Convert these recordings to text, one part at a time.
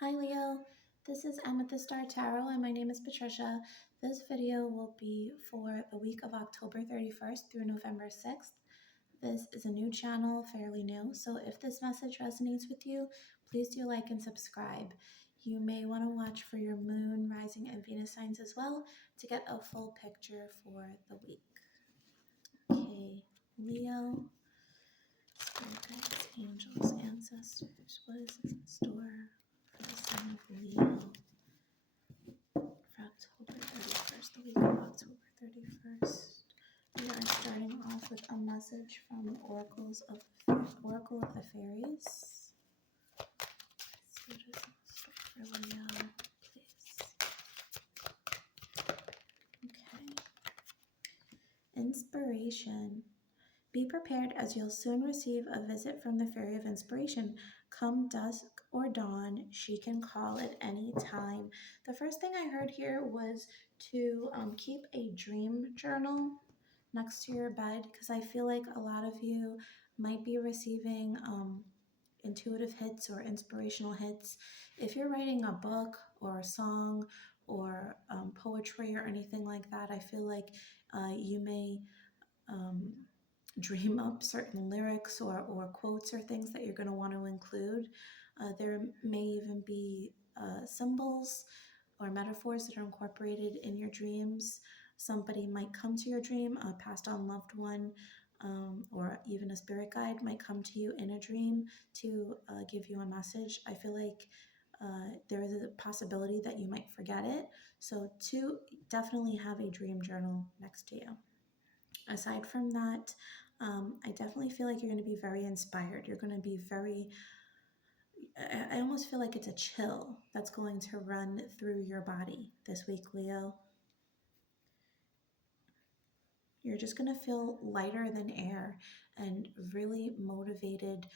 Hi Leo, this is Amethyst Star Tarot and my name is Patricia. This video will be for the week of October 31st through November 6th. This is a new channel, fairly new, so if this message resonates with you, please do like and subscribe. You may want to watch for your moon, rising, and Venus signs as well to get a full picture for the week. Okay, Leo, spirit guides, angels, ancestors, what is in store for the sign of Leo for October 31st, the week of October 31st? We are starting off with a message from the Oracle of the Fairies. Let's see what is in store for Leo, please. Okay. Inspiration. Be prepared as you'll soon receive a visit from the Fairy of Inspiration. Come dusk or dawn, she can call at any time. The first thing I heard here was to keep a dream journal next to your bed because I feel like a lot of you might be receiving intuitive hits or inspirational hits. If you're writing a book or a song or poetry or anything like that, I feel like you may um, dream up certain lyrics or quotes or things that you're going to want to include. There may even be symbols or metaphors that are incorporated in your dreams. Somebody might come to your dream, a passed on loved one, or even a spirit guide might come to you in a dream to give you a message. I feel like there is a possibility that you might forget it. So, to definitely have a dream journal next to you. Aside from that, I definitely feel like you're going to be very inspired. You're going to be I almost feel like it's a chill that's going to run through your body this week, Leo. You're just going to feel lighter than air and really motivated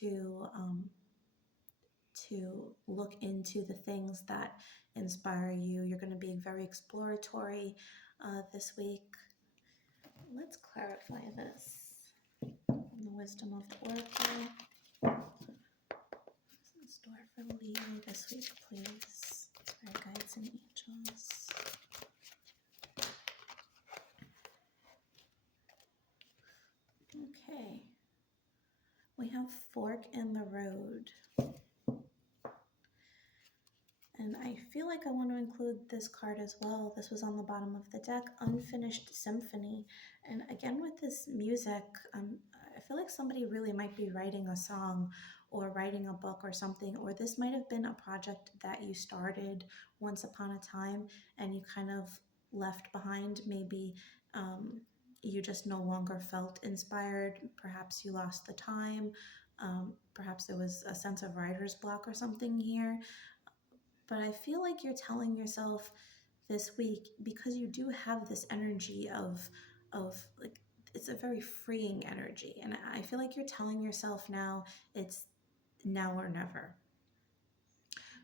to look into the things that inspire you. You're going to be very exploratory this week. Let's clarify this. The wisdom of the oracle. What's in store for Leo this week, please? Spirit guides and angels. Okay. We have fork in the road. And I feel like I want to include this card as well. This was on the bottom of the deck, Unfinished Symphony. And again, with this music, I feel like somebody really might be writing a song or writing a book or something, or this might have been a project that you started once upon a time and you kind of left behind. Maybe you just no longer felt inspired. Perhaps you lost the time. Perhaps there was a sense of writer's block or something here. But I feel like you're telling yourself this week, because you do have this energy of like, it's a very freeing energy, and I feel like you're telling yourself now it's now or never.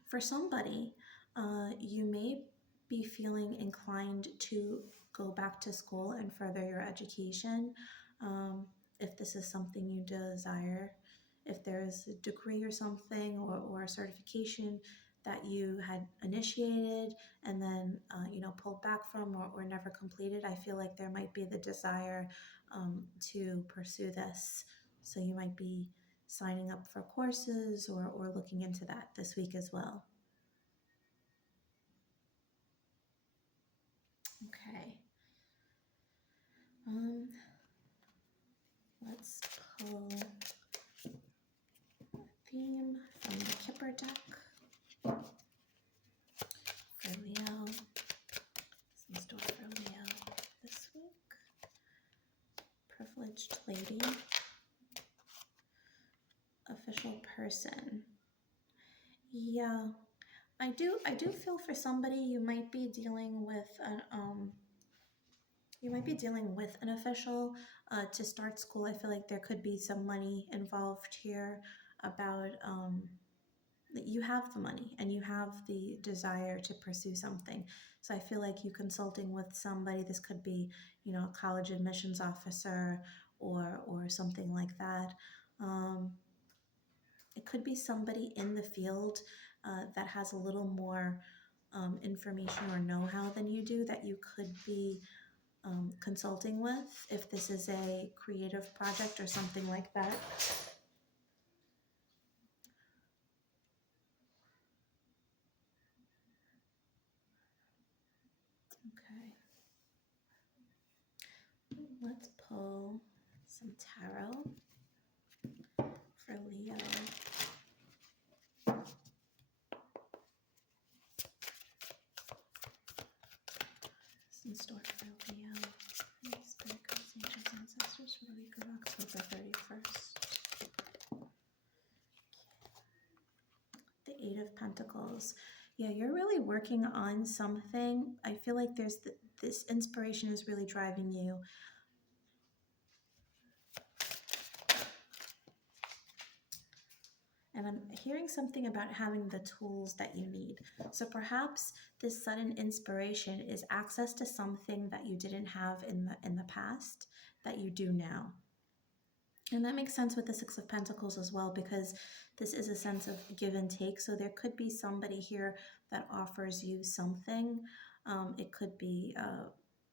For somebody, you may be feeling inclined to go back to school and further your education, if this is something you desire. If there is a degree or something or a certification that you had initiated and then pulled back from or never completed, I feel like there might be the desire to pursue this. So you might be signing up for courses or looking into that this week as well. Okay. Let's pull a theme from the Kipper deck for Leo. What's in store for Leo this week? Privileged lady. Official person. Yeah, I do feel for somebody you might be dealing with an official to start school. I feel like there could be some money involved here about that you have the money and you have the desire to pursue something. So I feel like you consulting with somebody, this could be, a college admissions officer or something like that. It could be somebody in the field that has a little more information or know-how than you do that you could be consulting with if this is a creative project or something like that. Okay, let's pull some tarot for Leo. What's in store for Leo? Spirit guides, angels, ancestors for the week of October 31st. The Eight of Pentacles. Yeah, you're really working on something. I feel like there's this inspiration is really driving you. And I'm hearing something about having the tools that you need. So perhaps this sudden inspiration is access to something that you didn't have in the past that you do now. And that makes sense with the Six of Pentacles as well, because this is a sense of give and take. So there could be somebody here that offers you something. It could be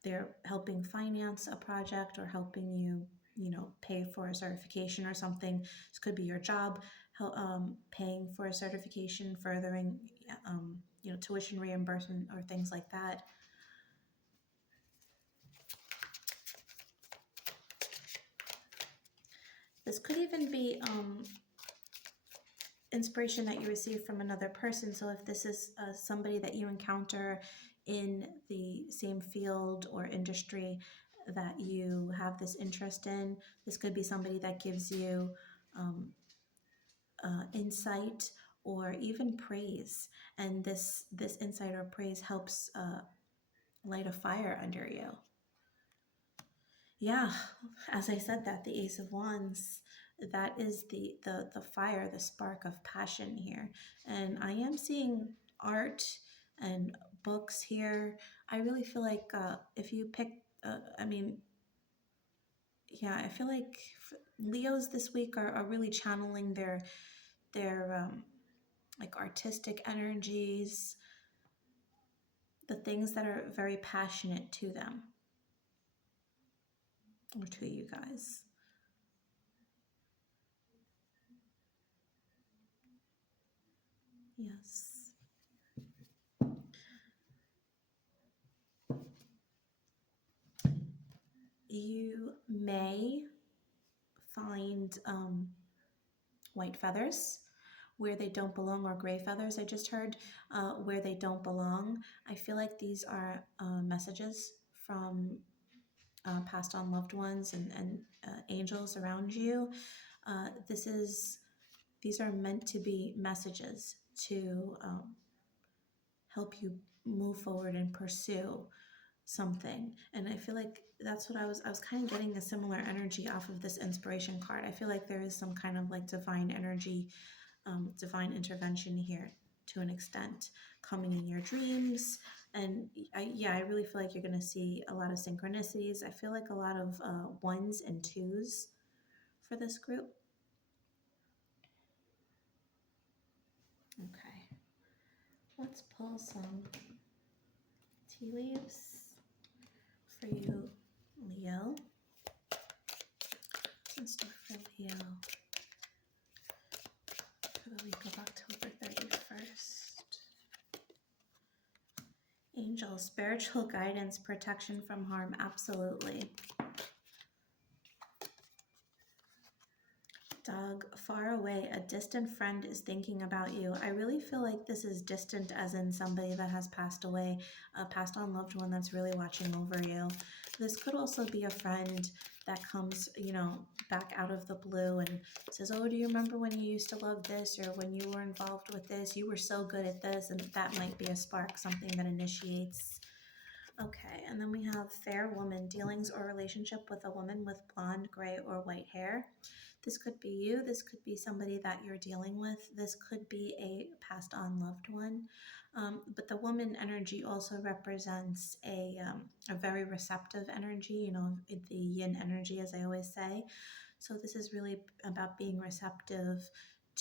they're helping finance a project or helping you, pay for a certification or something. This could be your job, paying for a certification, furthering, tuition reimbursement or things like that. This could even be inspiration that you receive from another person. So if this is somebody that you encounter in the same field or industry that you have this interest in, this could be somebody that gives you insight or even praise. And this insight or praise helps light a fire under you. Yeah, as I said that, the Ace of Wands, that is the fire, the spark of passion here. And I am seeing art and books here. I really feel like if you pick, I feel like Leos this week are really channeling their like artistic energies, the things that are very passionate to them or to you guys. Yes. You may find white feathers where they don't belong, or gray feathers, I just heard, where they don't belong. I feel like these are messages from passed on loved ones and angels around you. These are meant to be messages to help you move forward and pursue something. And I feel like that's what I was kind of getting a similar energy off of this inspiration card. I feel like there is some kind of like divine energy, divine intervention here to an extent, coming in your dreams. And I really feel like you're going to see a lot of synchronicities. I feel like a lot of ones and twos for this group. Okay, let's pull some tea leaves for you, Leo. Let's start for Leo for the week of October 31st. Angels, spiritual guidance, protection from harm, absolutely. Doug, far away, a distant friend is thinking about you. I really feel like this is distant as in somebody that has passed away, a passed on loved one that's really watching over you. This could also be a friend that comes, back out of the blue and says, oh, do you remember when you used to love this, or when you were involved with this, you were so good at this, and that might be a spark, something that initiates. Okay, and then we have fair woman, dealings or relationship with a woman with blonde, gray, or white hair. This could be you. This could be somebody that you're dealing with. This could be a passed on loved one. But the woman energy also represents a very receptive energy, the yin energy, as I always say. So this is really about being receptive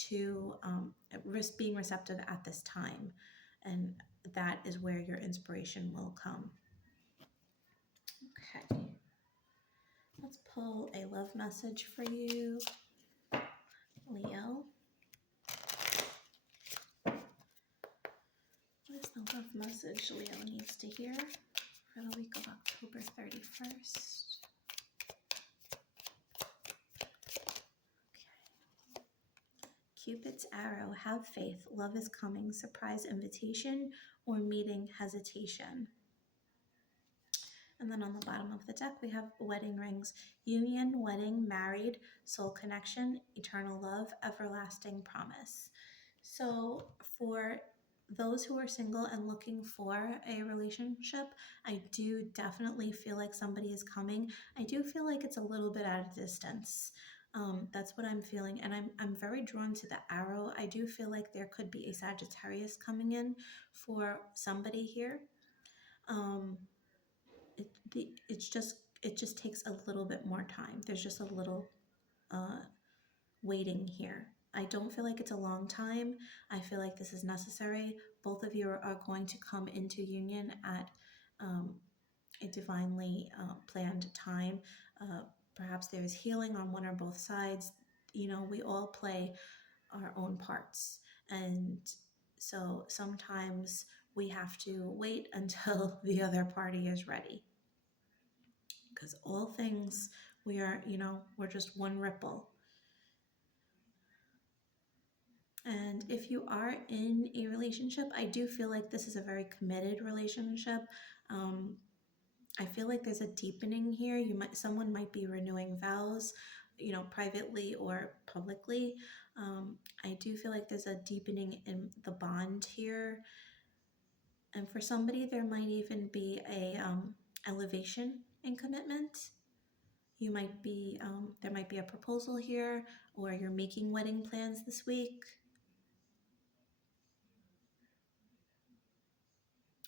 to being receptive at this time. And that is where your inspiration will come. Okay. Let's pull a love message for you, Leo. What is the love message Leo needs to hear for the week of October 31st? Cupid's arrow, have faith, love is coming, surprise invitation, or meeting hesitation. And then on the bottom of the deck, we have wedding rings, union, wedding, married, soul connection, eternal love, everlasting promise. So for those who are single and looking for a relationship, I do definitely feel like somebody is coming. I do feel like it's a little bit at a distance. That's what I'm feeling. And I'm very drawn to the arrow. I do feel like there could be a Sagittarius coming in for somebody here. It just takes a little bit more time. There's just a little waiting here. I don't feel like it's a long time. I feel like this is necessary. Both of you are going to come into union at a divinely planned time. Perhaps there is healing on one or both sides. You know, we all play our own parts. And so sometimes we have to wait until the other party is ready. Because all things, we are, we're just one ripple. And if you are in a relationship, I do feel like this is a very committed relationship. I feel like there's a deepening here. Someone might be renewing vows, privately or publicly. I do feel like there's a deepening in the bond here. And for somebody, there might even be a elevation in commitment. You might be, there might be a proposal here, or you're making wedding plans this week.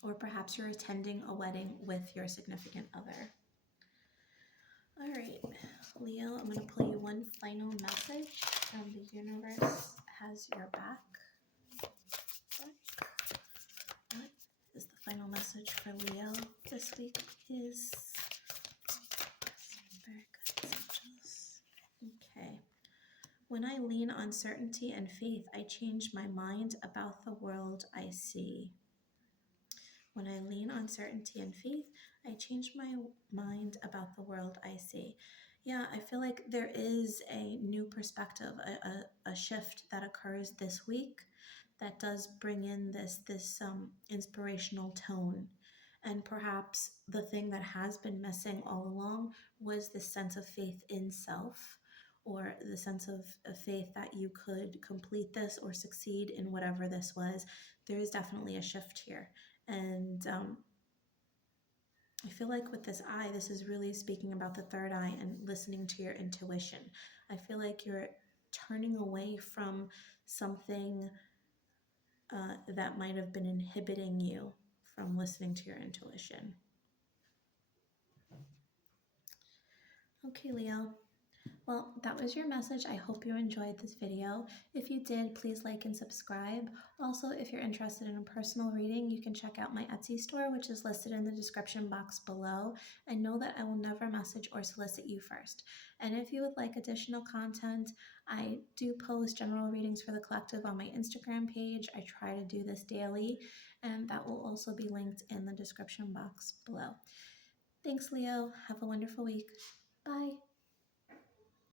Or perhaps you're attending a wedding with your significant other. All right, Leo, I'm going to play you one final message from the universe has your back. What is the final message for Leo this week? Is very good messages. Okay. When I lean on certainty and faith, I change my mind about the world I see. When I lean on certainty and faith, I change my mind about the world I see. Yeah, I feel like there is a new perspective, a shift that occurs this week that does bring in this inspirational tone. And perhaps the thing that has been missing all along was this sense of faith in self, or the sense of faith that you could complete this or succeed in whatever this was. There is definitely a shift here. And I feel like with this eye, this is really speaking about the third eye and listening to your intuition. I feel like you're turning away from something that might have been inhibiting you from listening to your intuition. Okay, Leo. Well, that was your message. I hope you enjoyed this video. If you did, please like and subscribe. Also, if you're interested in a personal reading, you can check out my Etsy store, which is listed in the description box below. And know that I will never message or solicit you first. And if you would like additional content, I do post general readings for the collective on my Instagram page. I try to do this daily, and that will also be linked in the description box below. Thanks, Leo. Have a wonderful week. Bye.